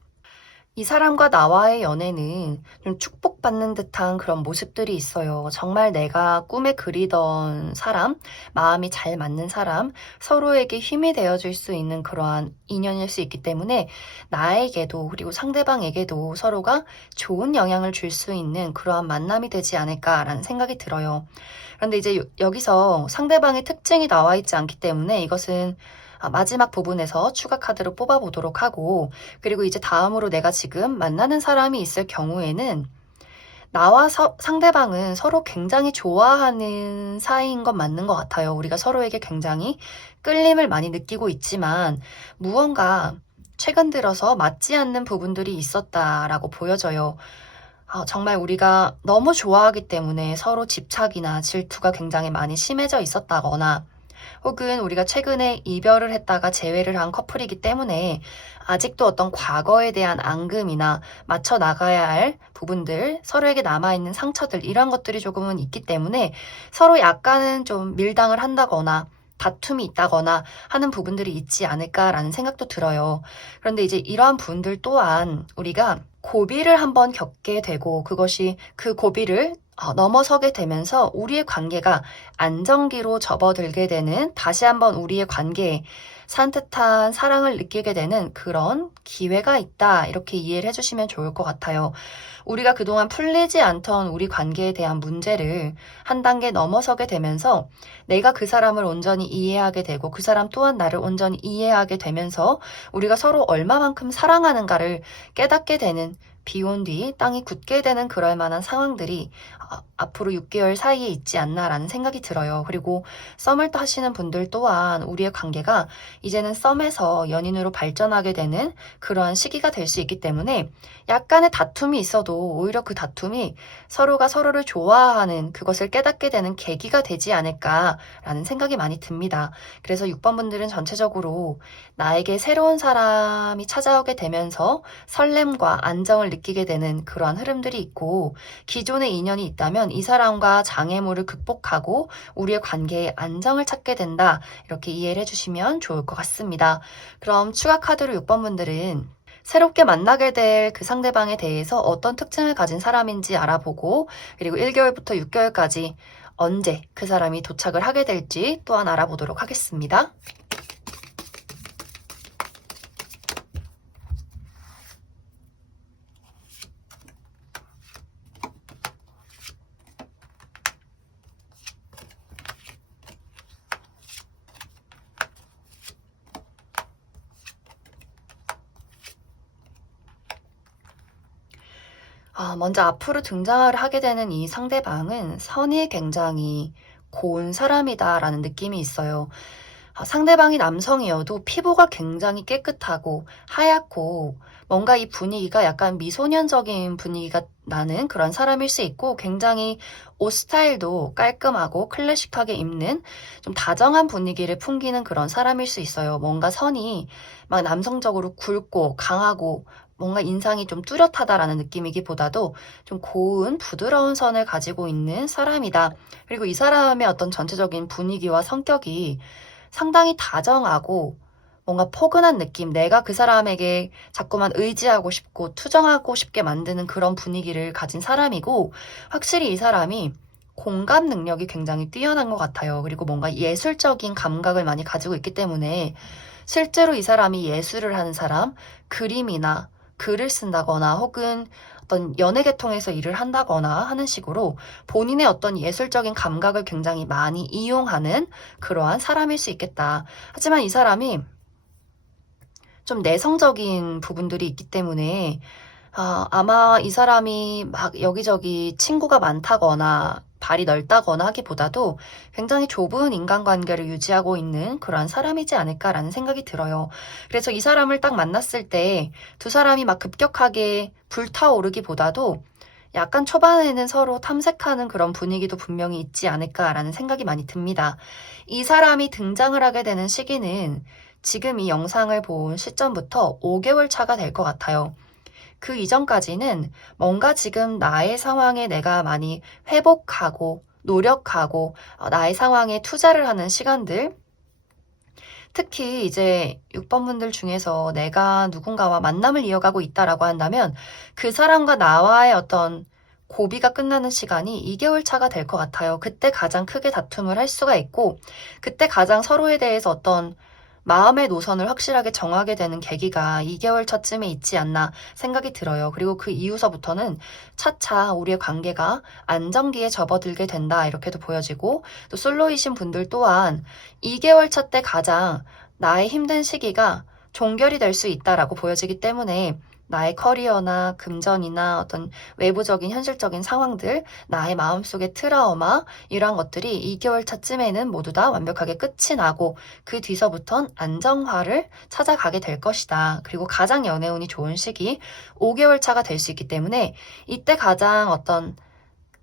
이 사람과 나와의 연애는 좀 축복받는 듯한 그런 모습들이 있어요. 정말 내가 꿈에 그리던 사람, 마음이 잘 맞는 사람, 서로에게 힘이 되어줄 수 있는 그러한 인연일 수 있기 때문에 나에게도 그리고 상대방에게도 서로가 좋은 영향을 줄 수 있는 그러한 만남이 되지 않을까라는 생각이 들어요. 그런데 이제 여기서 상대방의 특징이 나와 있지 않기 때문에 이것은 마지막 부분에서 추가 카드로 뽑아보도록 하고, 그리고 이제 다음으로 내가 지금 만나는 사람이 있을 경우에는 나와 상대방은 서로 굉장히 좋아하는 사이인 건 맞는 것 같아요. 우리가 서로에게 굉장히 끌림을 많이 느끼고 있지만 무언가 최근 들어서 맞지 않는 부분들이 있었다라고 보여져요. 정말 우리가 너무 좋아하기 때문에 서로 집착이나 질투가 굉장히 많이 심해져 있었다거나, 혹은 우리가 최근에 이별을 했다가 재회를 한 커플이기 때문에 아직도 어떤 과거에 대한 앙금이나 맞춰 나가야 할 부분들, 서로에게 남아있는 상처들, 이런 것들이 조금은 있기 때문에 서로 약간은 좀 밀당을 한다거나 다툼이 있다거나 하는 부분들이 있지 않을까라는 생각도 들어요. 그런데 이제 이러한 분들 또한 우리가 고비를 한번 겪게 되고 그것이 그 고비를 넘어서게 되면서 우리의 관계가 안정기로 접어들게 되는, 다시 한번 우리의 관계에 산뜻한 사랑을 느끼게 되는 그런 기회가 있다, 이렇게 이해를 해주시면 좋을 것 같아요. 우리가 그동안 풀리지 않던 우리 관계에 대한 문제를 한 단계 넘어서게 되면서 내가 그 사람을 온전히 이해하게 되고 그 사람 또한 나를 온전히 이해하게 되면서 우리가 서로 얼마만큼 사랑하는가를 깨닫게 되는, 비온 뒤 땅이 굳게 되는 그럴 만한 상황들이 앞으로 6개월 사이에 있지 않나라는 생각이 들어요. 그리고 썸을 하시는 분들 또한 우리의 관계가 이제는 썸에서 연인으로 발전하게 되는 그러한 시기가 될 수 있기 때문에 약간의 다툼이 있어도 오히려 그 다툼이 서로가 서로를 좋아하는 그것을 깨닫게 되는 계기가 되지 않을까라는 생각이 많이 듭니다. 그래서 6번 분들은 전체적으로 나에게 새로운 사람이 찾아오게 되면서 설렘과 안정을 느끼게 되는 그러한 흐름들이 있고, 기존의 인연이 있다면 이 사람과 장애물을 극복하고 우리의 관계에 안정을 찾게 된다, 이렇게 이해를 해주시면 좋을 것 같습니다. 그럼 추가 카드로 6번 분들은 새롭게 만나게 될 그 상대방에 대해서 어떤 특징을 가진 사람인지 알아보고, 그리고 1개월부터 6개월까지 언제 그 사람이 도착을 하게 될지 또한 알아보도록 하겠습니다. 먼저 앞으로 등장을 하게 되는 이 상대방은 선이 굉장히 고운 사람이다라는 느낌이 있어요. 상대방이 남성이어도 피부가 굉장히 깨끗하고 하얗고 뭔가 이 분위기가 약간 미소년적인 분위기가 나는 그런 사람일 수 있고, 굉장히 옷 스타일도 깔끔하고 클래식하게 입는 좀 다정한 분위기를 풍기는 그런 사람일 수 있어요. 뭔가 선이 막 남성적으로 굵고 강하고 뭔가 인상이 좀 뚜렷하다라는 느낌이기보다도 좀 고운 부드러운 선을 가지고 있는 사람이다. 그리고 이 사람의 어떤 전체적인 분위기와 성격이 상당히 다정하고 뭔가 포근한 느낌, 내가 그 사람에게 자꾸만 의지하고 싶고 투정하고 싶게 만드는 그런 분위기를 가진 사람이고, 확실히 이 사람이 공감 능력이 굉장히 뛰어난 것 같아요. 그리고 뭔가 예술적인 감각을 많이 가지고 있기 때문에 실제로 이 사람이 예술을 하는 사람, 그림이나 글을 쓴다거나 혹은 어떤 연예 계통에서 일을 한다거나 하는 식으로 본인의 어떤 예술적인 감각을 굉장히 많이 이용하는 그러한 사람일 수 있겠다. 하지만 이 사람이 좀 내성적인 부분들이 있기 때문에 아마 이 사람이 막 여기저기 친구가 많다거나 발이 넓다거나 하기보다도 굉장히 좁은 인간관계를 유지하고 있는 그러한 사람이지 않을까라는 생각이 들어요. 그래서 이 사람을 딱 만났을 때 두 사람이 막 급격하게 불타오르기보다도 약간 초반에는 서로 탐색하는 그런 분위기도 분명히 있지 않을까라는 생각이 많이 듭니다. 이 사람이 등장을 하게 되는 시기는 지금 이 영상을 본 시점부터 5개월 차가 될 것 같아요. 그 이전까지는 뭔가 지금 나의 상황에 내가 많이 회복하고 노력하고 나의 상황에 투자를 하는 시간들, 특히 이제 6번 분들 중에서 내가 누군가와 만남을 이어가고 있다라고 한다면 그 사람과 나와의 어떤 고비가 끝나는 시간이 2개월 차가 될 것 같아요. 그때 가장 크게 다툼을 할 수가 있고 그때 가장 서로에 대해서 어떤 마음의 노선을 확실하게 정하게 되는 계기가 2개월 차쯤에 있지 않나 생각이 들어요. 그리고 그 이후서부터는 차차 우리의 관계가 안정기에 접어들게 된다 이렇게도 보여지고 또 솔로이신 분들 또한 2개월 차 때 가장 나의 힘든 시기가 종결이 될 수 있다라고 보여지기 때문에 나의 커리어나 금전이나 어떤 외부적인 현실적인 상황들, 나의 마음속의 트라우마 이러한 것들이 2개월 차쯤에는 모두 다 완벽하게 끝이 나고 그 뒤서부턴 안정화를 찾아가게 될 것이다. 그리고 가장 연애운이 좋은 시기 5개월 차가 될 수 있기 때문에 이때 가장 어떤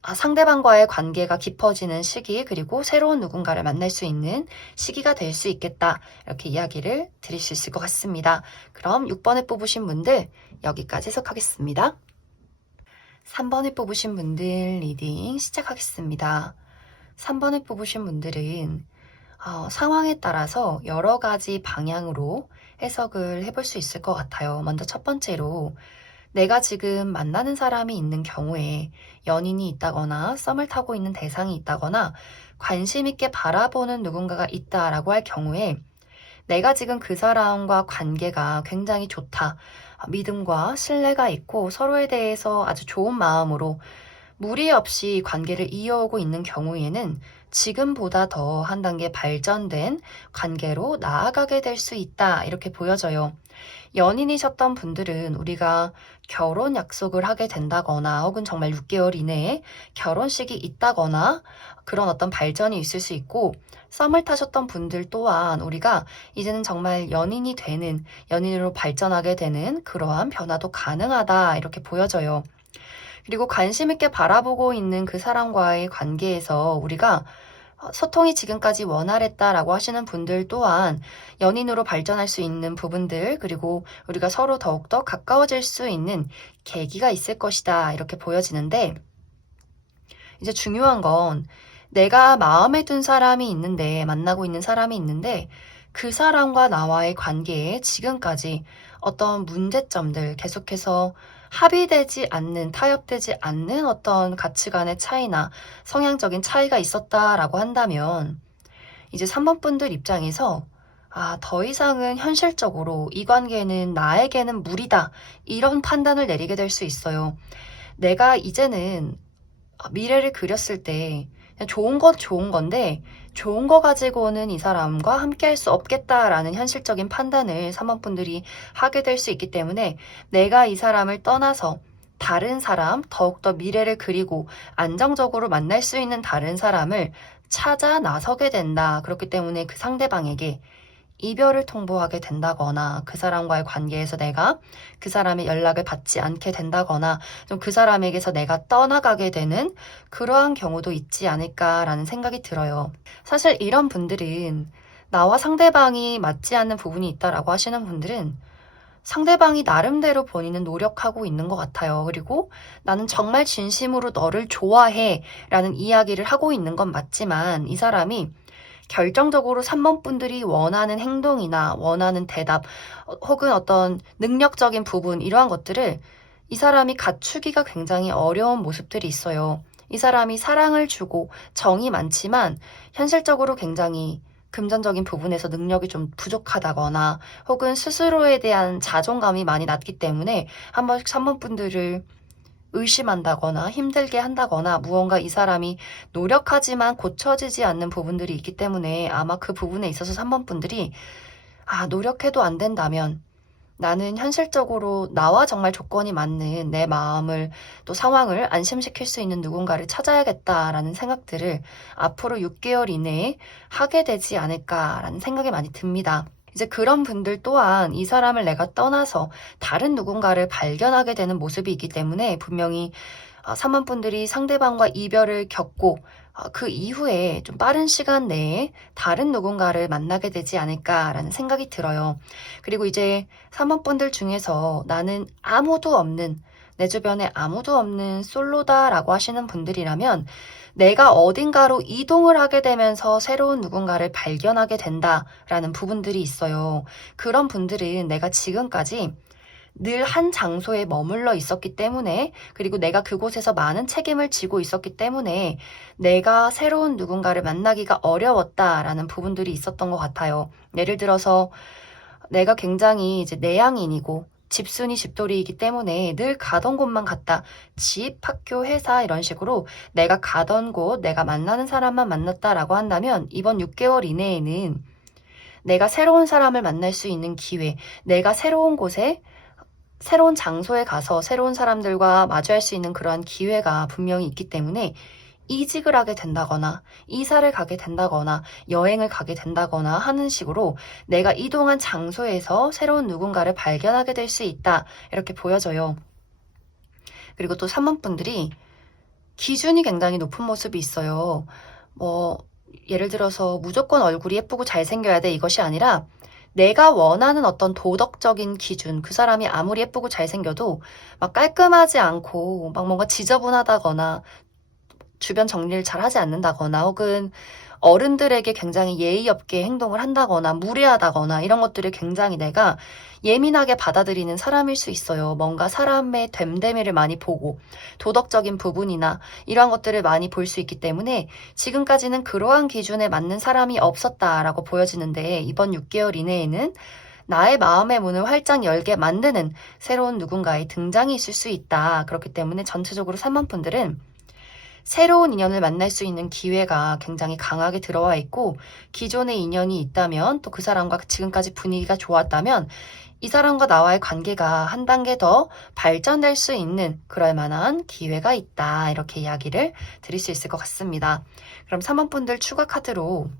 상대방과의 관계가 깊어지는 시기 그리고 새로운 누군가를 만날 수 있는 시기가 될 수 있겠다. 이렇게 이야기를 드릴 수 있을 것 같습니다. 그럼 6번에 뽑으신 분들 여기까지 해석하겠습니다. 3번에 뽑으신 분들 리딩 시작하겠습니다. 3번에 뽑으신 분들은 상황에 따라서 여러 가지 방향으로 해석을 해볼 수 있을 것 같아요. 먼저 첫 번째로 내가 지금 만나는 사람이 있는 경우에 연인이 있다거나 썸을 타고 있는 대상이 있다거나 관심 있게 바라보는 누군가가 있다라고 할 경우에 내가 지금 그 사람과 관계가 굉장히 좋다. 믿음과 신뢰가 있고 서로에 대해서 아주 좋은 마음으로 무리 없이 관계를 이어오고 있는 경우에는 지금보다 더 한 단계 발전된 관계로 나아가게 될 수 있다. 이렇게 보여져요. 연인이셨던 분들은 우리가 결혼 약속을 하게 된다거나 혹은 정말 6개월 이내에 결혼식이 있다거나 그런 어떤 발전이 있을 수 있고 썸을 타셨던 분들 또한 우리가 이제는 정말 연인이 되는 연인으로 발전하게 되는 그러한 변화도 가능하다 이렇게 보여져요. 그리고 관심 있게 바라보고 있는 그 사람과의 관계에서 우리가 소통이 지금까지 원활했다라고 하시는 분들 또한 연인으로 발전할 수 있는 부분들 그리고 우리가 서로 더욱더 가까워질 수 있는 계기가 있을 것이다 이렇게 보여지는데 이제 중요한 건 내가 마음에 둔 사람이 있는데 만나고 있는 사람이 있는데 그 사람과 나와의 관계에 지금까지 어떤 문제점들 계속해서 합의되지 않는, 타협되지 않는 어떤 가치관의 차이나 성향적인 차이가 있었다라고 한다면 이제 3번 분들 입장에서 더 이상은 현실적으로 이 관계는 나에게는 무리다. 이런 판단을 내리게 될 수 있어요. 내가 이제는 미래를 그렸을 때 그냥 좋은 건 좋은 건데 좋은 거 가지고는 이 사람과 함께 할 수 없겠다라는 현실적인 판단을 3번 분들이 하게 될 수 있기 때문에 내가 이 사람을 떠나서 다른 사람, 더욱더 미래를 그리고 안정적으로 만날 수 있는 다른 사람을 찾아 나서게 된다. 그렇기 때문에 그 상대방에게 이별을 통보하게 된다거나 그 사람과의 관계에서 내가 그 사람의 연락을 받지 않게 된다거나 좀 그 사람에게서 내가 떠나가게 되는 그러한 경우도 있지 않을까라는 생각이 들어요. 사실 이런 분들은 나와 상대방이 맞지 않는 부분이 있다라고 하시는 분들은 상대방이 나름대로 본인은 노력하고 있는 것 같아요. 그리고 나는 정말 진심으로 너를 좋아해 라는 이야기를 하고 있는 건 맞지만 이 사람이 결정적으로 3번 분들이 원하는 행동이나 원하는 대답 혹은 어떤 능력적인 부분 이러한 것들을 이 사람이 갖추기가 굉장히 어려운 모습들이 있어요. 이 사람이 사랑을 주고 정이 많지만 현실적으로 굉장히 금전적인 부분에서 능력이 좀 부족하다거나 혹은 스스로에 대한 자존감이 많이 낮기 때문에 한 번씩 3번 분들을 의심한다거나 힘들게 한다거나 무언가 이 사람이 노력하지만 고쳐지지 않는 부분들이 있기 때문에 아마 그 부분에 있어서 3번 분들이 노력해도 안 된다면 나는 현실적으로 나와 정말 조건이 맞는 내 마음을 또 상황을 안심시킬 수 있는 누군가를 찾아야겠다라는 생각들을 앞으로 6개월 이내에 하게 되지 않을까라는 생각이 많이 듭니다. 이제 그런 분들 또한 이 사람을 내가 떠나서 다른 누군가를 발견하게 되는 모습이 있기 때문에 분명히 3번 분들이 상대방과 이별을 겪고 그 이후에 좀 빠른 시간 내에 다른 누군가를 만나게 되지 않을까라는 생각이 들어요. 그리고 이제 3번 분들 중에서 나는 아무도 없는 내 주변에 아무도 없는 솔로다라고 하시는 분들이라면 내가 어딘가로 이동을 하게 되면서 새로운 누군가를 발견하게 된다라는 부분들이 있어요. 그런 분들은 내가 지금까지 늘 한 장소에 머물러 있었기 때문에, 그리고 내가 그곳에서 많은 책임을 지고 있었기 때문에 내가 새로운 누군가를 만나기가 어려웠다라는 부분들이 있었던 것 같아요. 예를 들어서 내가 굉장히 이제 내향인이고 집순이 집돌이이기 때문에 늘 가던 곳만 갔다. 집, 학교, 회사 이런 식으로 내가 가던 곳, 내가 만나는 사람만 만났다라고 한다면 이번 6개월 이내에는 내가 새로운 사람을 만날 수 있는 기회, 내가 새로운 곳에, 새로운 장소에 가서 새로운 사람들과 마주할 수 있는 그러한 기회가 분명히 있기 때문에 이직을 하게 된다거나 이사를 가게 된다거나 여행을 가게 된다거나 하는 식으로 내가 이동한 장소에서 새로운 누군가를 발견하게 될 수 있다, 이렇게 보여져요. 그리고 또 3번 분들이 기준이 굉장히 높은 모습이 있어요. 예를 들어서 무조건 얼굴이 예쁘고 잘생겨야 돼, 이것이 아니라 내가 원하는 어떤 도덕적인 기준, 그 사람이 아무리 예쁘고 잘생겨도 막 깔끔하지 않고 막 뭔가 지저분하다거나 주변 정리를 잘 하지 않는다거나 혹은 어른들에게 굉장히 예의 없게 행동을 한다거나 무례하다거나 이런 것들을 굉장히 내가 예민하게 받아들이는 사람일 수 있어요. 뭔가 사람의 됨됨이를 많이 보고 도덕적인 부분이나 이러한 것들을 많이 볼 수 있기 때문에 지금까지는 그러한 기준에 맞는 사람이 없었다라고 보여지는데 이번 6개월 이내에는 나의 마음의 문을 활짝 열게 만드는 새로운 누군가의 등장이 있을 수 있다. 그렇기 때문에 전체적으로 3번 분들은 새로운 인연을 만날 수 있는 기회가 굉장히 강하게 들어와 있고, 기존의 인연이 있다면 또 그 사람과 지금까지 분위기가 좋았다면 이 사람과 나와의 관계가 한 단계 더 발전될 수 있는 그럴 만한 기회가 있다, 이렇게 이야기를 드릴 수 있을 것 같습니다. 그럼 3번 분들 추가 카드로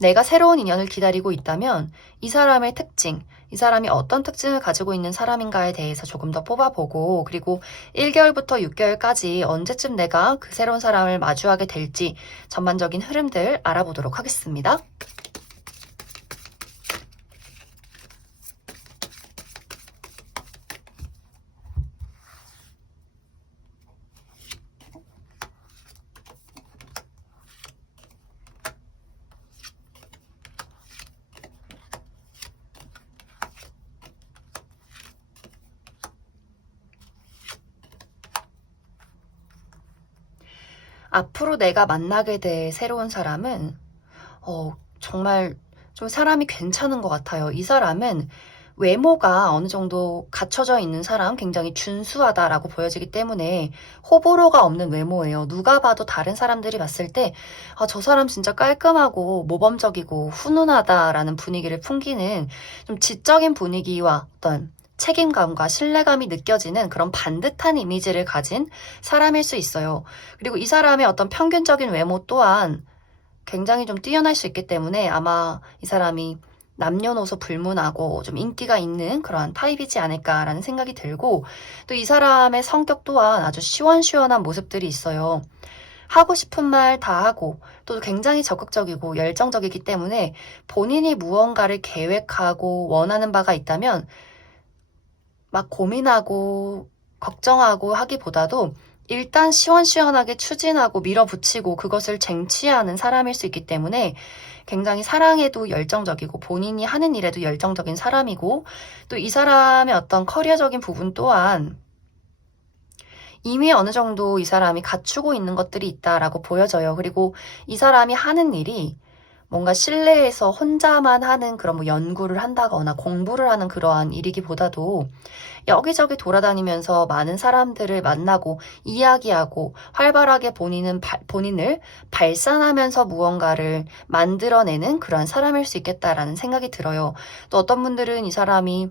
내가 새로운 인연을 기다리고 있다면 이 사람의 특징, 이 사람이 어떤 특징을 가지고 있는 사람인가에 대해서 조금 더 뽑아보고, 그리고 1개월부터 6개월까지 언제쯤 내가 그 새로운 사람을 마주하게 될지 전반적인 흐름들 알아보도록 하겠습니다. 앞으로 내가 만나게 될 새로운 사람은 정말 좀 사람이 괜찮은 것 같아요. 이 사람은 외모가 어느 정도 갖춰져 있는 사람, 굉장히 준수하다라고 보여지기 때문에 호불호가 없는 외모예요. 누가 봐도 다른 사람들이 봤을 때 저 사람 진짜 깔끔하고 모범적이고 훈훈하다라는 분위기를 풍기는 좀 지적인 분위기와 어떤 책임감과 신뢰감이 느껴지는 그런 반듯한 이미지를 가진 사람일 수 있어요. 그리고 이 사람의 어떤 평균적인 외모 또한 굉장히 좀 뛰어날 수 있기 때문에 아마 이 사람이 남녀노소 불문하고 좀 인기가 있는 그러한 타입이지 않을까라는 생각이 들고, 또 이 사람의 성격 또한 아주 시원시원한 모습들이 있어요. 하고 싶은 말 다 하고 또 굉장히 적극적이고 열정적이기 때문에 본인이 무언가를 계획하고 원하는 바가 있다면 막 고민하고 걱정하고 하기보다도 일단 시원시원하게 추진하고 밀어붙이고 그것을 쟁취하는 사람일 수 있기 때문에 굉장히 사랑에도 열정적이고 본인이 하는 일에도 열정적인 사람이고, 또 이 사람의 어떤 커리어적인 부분 또한 이미 어느 정도 이 사람이 갖추고 있는 것들이 있다라고 보여져요. 그리고 이 사람이 하는 일이 뭔가 실내에서 혼자만 하는 그런 연구를 한다거나 공부를 하는 그러한 일이기보다도 여기저기 돌아다니면서 많은 사람들을 만나고 이야기하고 활발하게 본인을 발산하면서 무언가를 만들어내는 그러한 사람일 수 있겠다라는 생각이 들어요. 또 어떤 분들은 이 사람이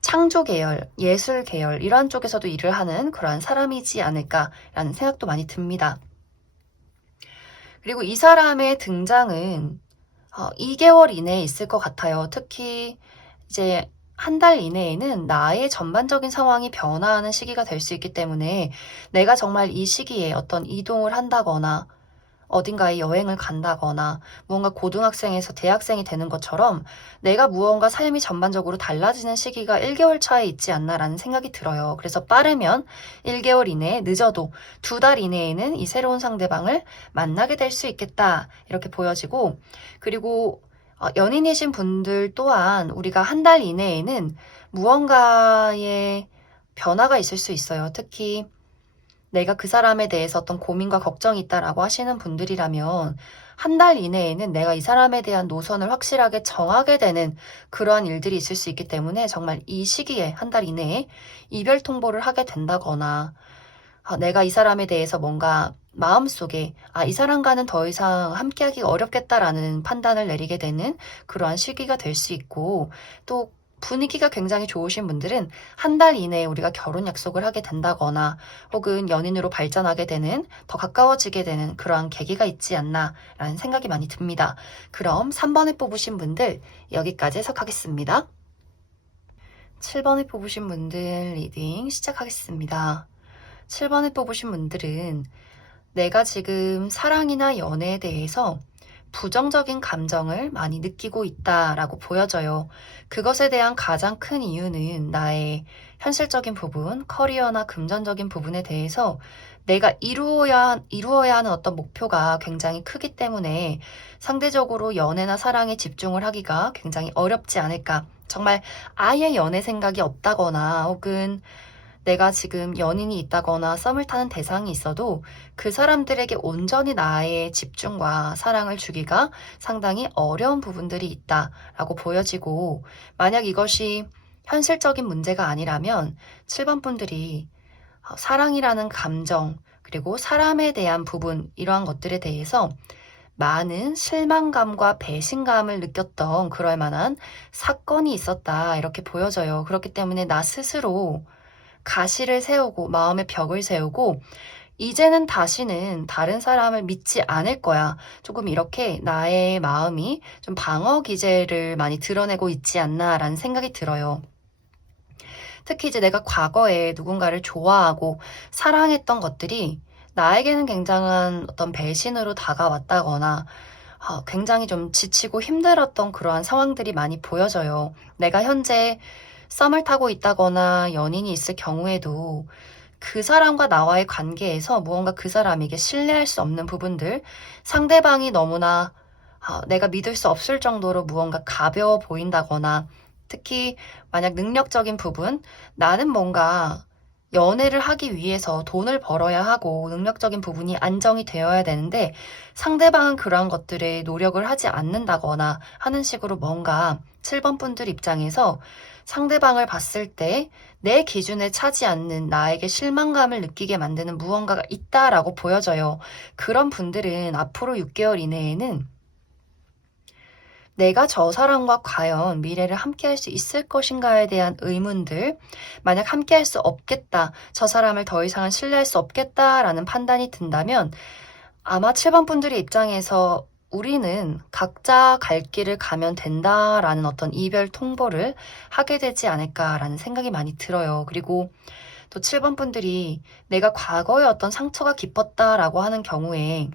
창조 계열, 예술 계열 이러한 쪽에서도 일을 하는 그러한 사람이지 않을까라는 생각도 많이 듭니다. 그리고 이 사람의 등장은 2개월 이내에 있을 것 같아요. 특히 이제 한 달 이내에는 나의 전반적인 상황이 변화하는 시기가 될 수 있기 때문에 내가 정말 이 시기에 어떤 이동을 한다거나 어딘가에 여행을 간다거나 무언가 고등학생에서 대학생이 되는 것처럼 내가 무언가 삶이 전반적으로 달라지는 시기가 1개월 차에 있지 않나라는 생각이 들어요. 그래서 빠르면 1개월 이내에, 늦어도 2달 이내에는 이 새로운 상대방을 만나게 될 수 있겠다 이렇게 보여지고, 그리고 연인이신 분들 또한 우리가 1달 이내에는 무언가의 변화가 있을 수 있어요. 특히 내가 그 사람에 대해서 어떤 고민과 걱정이 있다라고 하시는 분들이라면 1달 이내에는 내가 이 사람에 대한 노선을 확실하게 정하게 되는 그러한 일들이 있을 수 있기 때문에 정말 이 시기에 1달 이내에 이별 통보를 하게 된다거나, 내가 이 사람에 대해서 뭔가 마음속에 이 사람과는 더 이상 함께하기가 어렵겠다라는 판단을 내리게 되는 그러한 시기가 될 수 있고, 또 분위기가 굉장히 좋으신 분들은 1달 이내에 우리가 결혼 약속을 하게 된다거나 혹은 연인으로 발전하게 되는, 더 가까워지게 되는 그러한 계기가 있지 않나라는 생각이 많이 듭니다. 그럼 3번을 뽑으신 분들 여기까지 해석하겠습니다. 7번을 뽑으신 분들 리딩 시작하겠습니다. 7번을 뽑으신 분들은 내가 지금 사랑이나 연애에 대해서 부정적인 감정을 많이 느끼고 있다라고 보여져요. 그것에 대한 가장 큰 이유는 나의 현실적인 부분, 커리어나 금전적인 부분에 대해서 내가 이루어야 하는 어떤 목표가 굉장히 크기 때문에 상대적으로 연애나 사랑에 집중을 하기가 굉장히 어렵지 않을까. 정말 아예 연애 생각이 없다거나 혹은 내가 지금 연인이 있다거나 썸을 타는 대상이 있어도 그 사람들에게 온전히 나의 집중과 사랑을 주기가 상당히 어려운 부분들이 있다라고 보여지고, 만약 이것이 현실적인 문제가 아니라면 7번 분들이 사랑이라는 감정, 그리고 사람에 대한 부분, 이러한 것들에 대해서 많은 실망감과 배신감을 느꼈던 그럴 만한 사건이 있었다 이렇게 보여져요. 그렇기 때문에 나 스스로 가시를 세우고 마음의 벽을 세우고 이제는 다시는 다른 사람을 믿지 않을 거야. 조금 이렇게 나의 마음이 좀 방어 기제를 많이 드러내고 있지 않나라는 생각이 들어요. 특히 이제 내가 과거에 누군가를 좋아하고 사랑했던 것들이 나에게는 굉장한 어떤 배신으로 다가왔다거나 굉장히 좀 지치고 힘들었던 그러한 상황들이 많이 보여져요. 내가 현재 썸을 타고 있다거나 연인이 있을 경우에도 그 사람과 나와의 관계에서 무언가 그 사람에게 신뢰할 수 없는 부분들, 상대방이 너무나 내가 믿을 수 없을 정도로 무언가 가벼워 보인다거나, 특히 만약 능력적인 부분, 나는 뭔가 연애를 하기 위해서 돈을 벌어야 하고 능력적인 부분이 안정이 되어야 되는데 상대방은 그러한 것들에 노력을 하지 않는다거나 하는 식으로 뭔가 7번 분들 입장에서 상대방을 봤을 때 내 기준에 차지 않는 나에게 실망감을 느끼게 만드는 무언가가 있다라고 보여져요. 그런 분들은 앞으로 6개월 이내에는 내가 저 사람과 과연 미래를 함께할 수 있을 것인가에 대한 의문들, 만약 함께할 수 없겠다, 저 사람을 더 이상은 신뢰할 수 없겠다라는 판단이 든다면 아마 7번 분들의 입장에서 우리는 각자 갈 길을 가면 된다라는 어떤 이별 통보를 하게 되지 않을까라는 생각이 많이 들어요. 그리고 또 7번 분들이 내가 과거에 어떤 상처가 깊었다라고 하는 경우에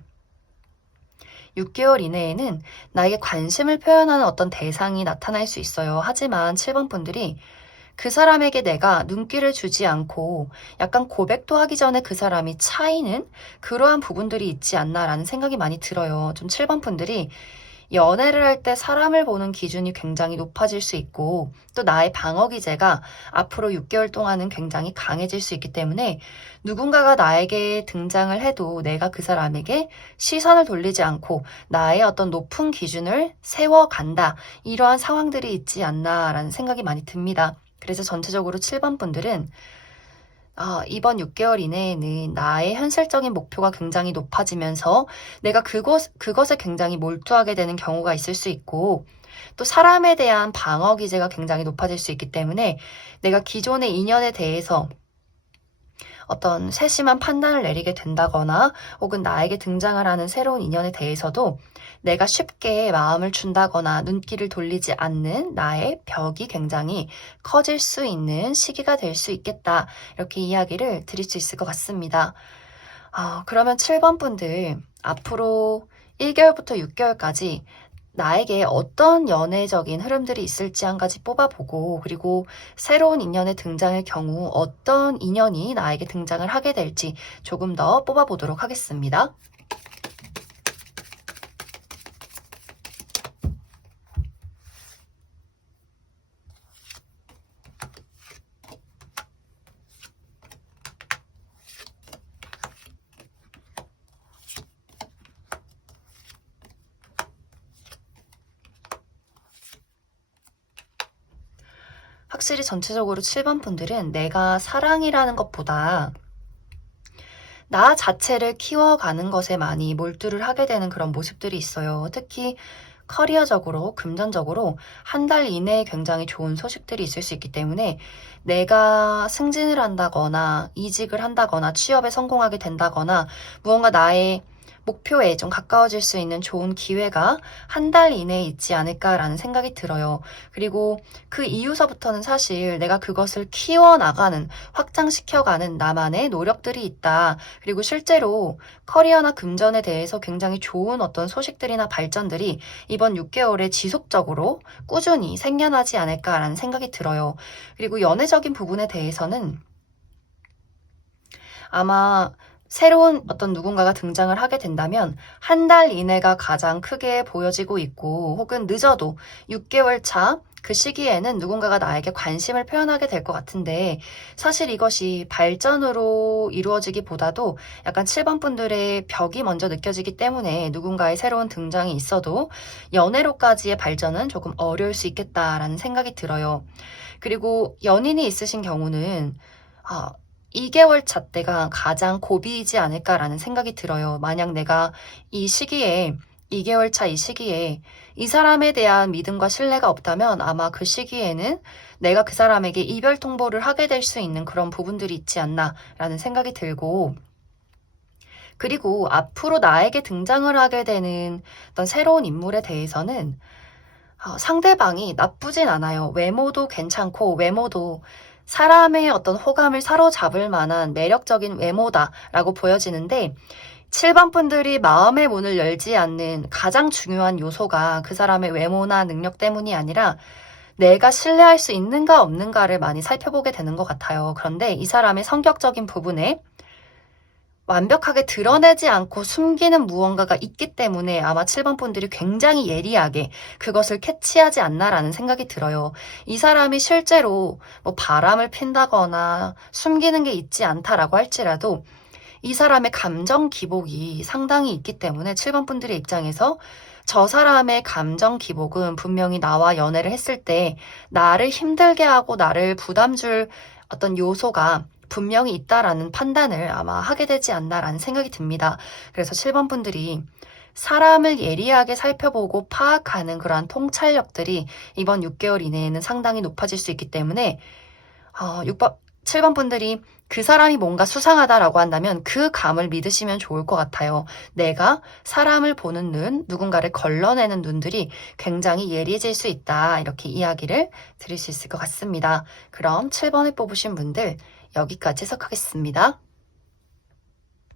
6개월 이내에는 나에게 관심을 표현하는 어떤 대상이 나타날 수 있어요. 하지만 7번 분들이 그 사람에게 내가 눈길을 주지 않고 약간 고백도 하기 전에 그 사람이 차이는 그러한 부분들이 있지 않나라는 생각이 많이 들어요. 좀 7번 분들이 연애를 할 때 사람을 보는 기준이 굉장히 높아질 수 있고 또 나의 방어 기제가 앞으로 6개월 동안은 굉장히 강해질 수 있기 때문에 누군가가 나에게 등장을 해도 내가 그 사람에게 시선을 돌리지 않고 나의 어떤 높은 기준을 세워간다. 이러한 상황들이 있지 않나라는 생각이 많이 듭니다. 그래서 전체적으로 7번 분들은 이번 6개월 이내에는 나의 현실적인 목표가 굉장히 높아지면서 내가 그것에 굉장히 몰두하게 되는 경우가 있을 수 있고 또 사람에 대한 방어 기제가 굉장히 높아질 수 있기 때문에 내가 기존의 인연에 대해서 어떤 세심한 판단을 내리게 된다거나 혹은 나에게 등장을 하는 새로운 인연에 대해서도 내가 쉽게 마음을 준다거나 눈길을 돌리지 않는 나의 벽이 굉장히 커질 수 있는 시기가 될 수 있겠다. 이렇게 이야기를 드릴 수 있을 것 같습니다. 그러면 7번 분들 앞으로 1개월부터 6개월까지 나에게 어떤 연애적인 흐름들이 있을지 한 가지 뽑아보고, 그리고 새로운 인연의 등장의 경우 어떤 인연이 나에게 등장을 하게 될지 조금 더 뽑아보도록 하겠습니다. 확실히 전체적으로 7번 분들은 내가 사랑이라는 것보다 나 자체를 키워가는 것에 많이 몰두를 하게 되는 그런 모습들이 있어요. 특히 커리어적으로, 금전적으로 한 달 이내에 굉장히 좋은 소식들이 있을 수 있기 때문에 내가 승진을 한다거나 이직을 한다거나 취업에 성공하게 된다거나 무언가 나의 목표에 좀 가까워질 수 있는 좋은 기회가 한 달 이내에 있지 않을까라는 생각이 들어요. 그리고 그 이후서부터는 사실 내가 그것을 키워나가는, 확장시켜가는 나만의 노력들이 있다. 그리고 실제로 커리어나 금전에 대해서 굉장히 좋은 어떤 소식들이나 발전들이 이번 6개월에 지속적으로 꾸준히 생겨나지 않을까라는 생각이 들어요. 그리고 연애적인 부분에 대해서는 아마 새로운 어떤 누군가가 등장을 하게 된다면 한 달 이내가 가장 크게 보여지고 있고, 혹은 늦어도 6개월 차 그 시기에는 누군가가 나에게 관심을 표현하게 될 것 같은데, 사실 이것이 발전으로 이루어지기보다도 약간 7번 분들의 벽이 먼저 느껴지기 때문에 누군가의 새로운 등장이 있어도 연애로까지의 발전은 조금 어려울 수 있겠다라는 생각이 들어요. 그리고 연인이 있으신 경우는 2개월 차 때가 가장 고비이지 않을까라는 생각이 들어요. 만약 내가 이 시기에, 2개월 차 이 시기에 이 사람에 대한 믿음과 신뢰가 없다면 아마 그 시기에는 내가 그 사람에게 이별 통보를 하게 될 수 있는 그런 부분들이 있지 않나라는 생각이 들고, 그리고 앞으로 나에게 등장을 하게 되는 어떤 새로운 인물에 대해서는 상대방이 나쁘진 않아요. 외모도 괜찮고, 외모도 사람의 어떤 호감을 사로잡을 만한 매력적인 외모다라고 보여지는데, 7번 분들이 마음의 문을 열지 않는 가장 중요한 요소가 그 사람의 외모나 능력 때문이 아니라 내가 신뢰할 수 있는가 없는가를 많이 살펴보게 되는 것 같아요. 그런데 이 사람의 성격적인 부분에 완벽하게 드러내지 않고 숨기는 무언가가 있기 때문에 아마 7번 분들이 굉장히 예리하게 그것을 캐치하지 않나라는 생각이 들어요. 이 사람이 실제로 뭐 바람을 핀다거나 숨기는 게 있지 않다라고 할지라도 이 사람의 감정 기복이 상당히 있기 때문에 7번 분들의 입장에서 저 사람의 감정 기복은 분명히 나와 연애를 했을 때 나를 힘들게 하고 나를 부담 줄 어떤 요소가 분명히 있다라는 판단을 아마 하게 되지 않나라는 생각이 듭니다. 그래서 7번 분들이 사람을 예리하게 살펴보고 파악하는 그러한 통찰력들이 이번 6개월 이내에는 상당히 높아질 수 있기 때문에 7번 분들이 그 사람이 뭔가 수상하다라고 한다면 그 감을 믿으시면 좋을 것 같아요. 내가 사람을 보는 눈, 누군가를 걸러내는 눈들이 굉장히 예리해질 수 있다. 이렇게 이야기를 드릴 수 있을 것 같습니다. 그럼 7번을 뽑으신 분들 여기까지 해석하겠습니다.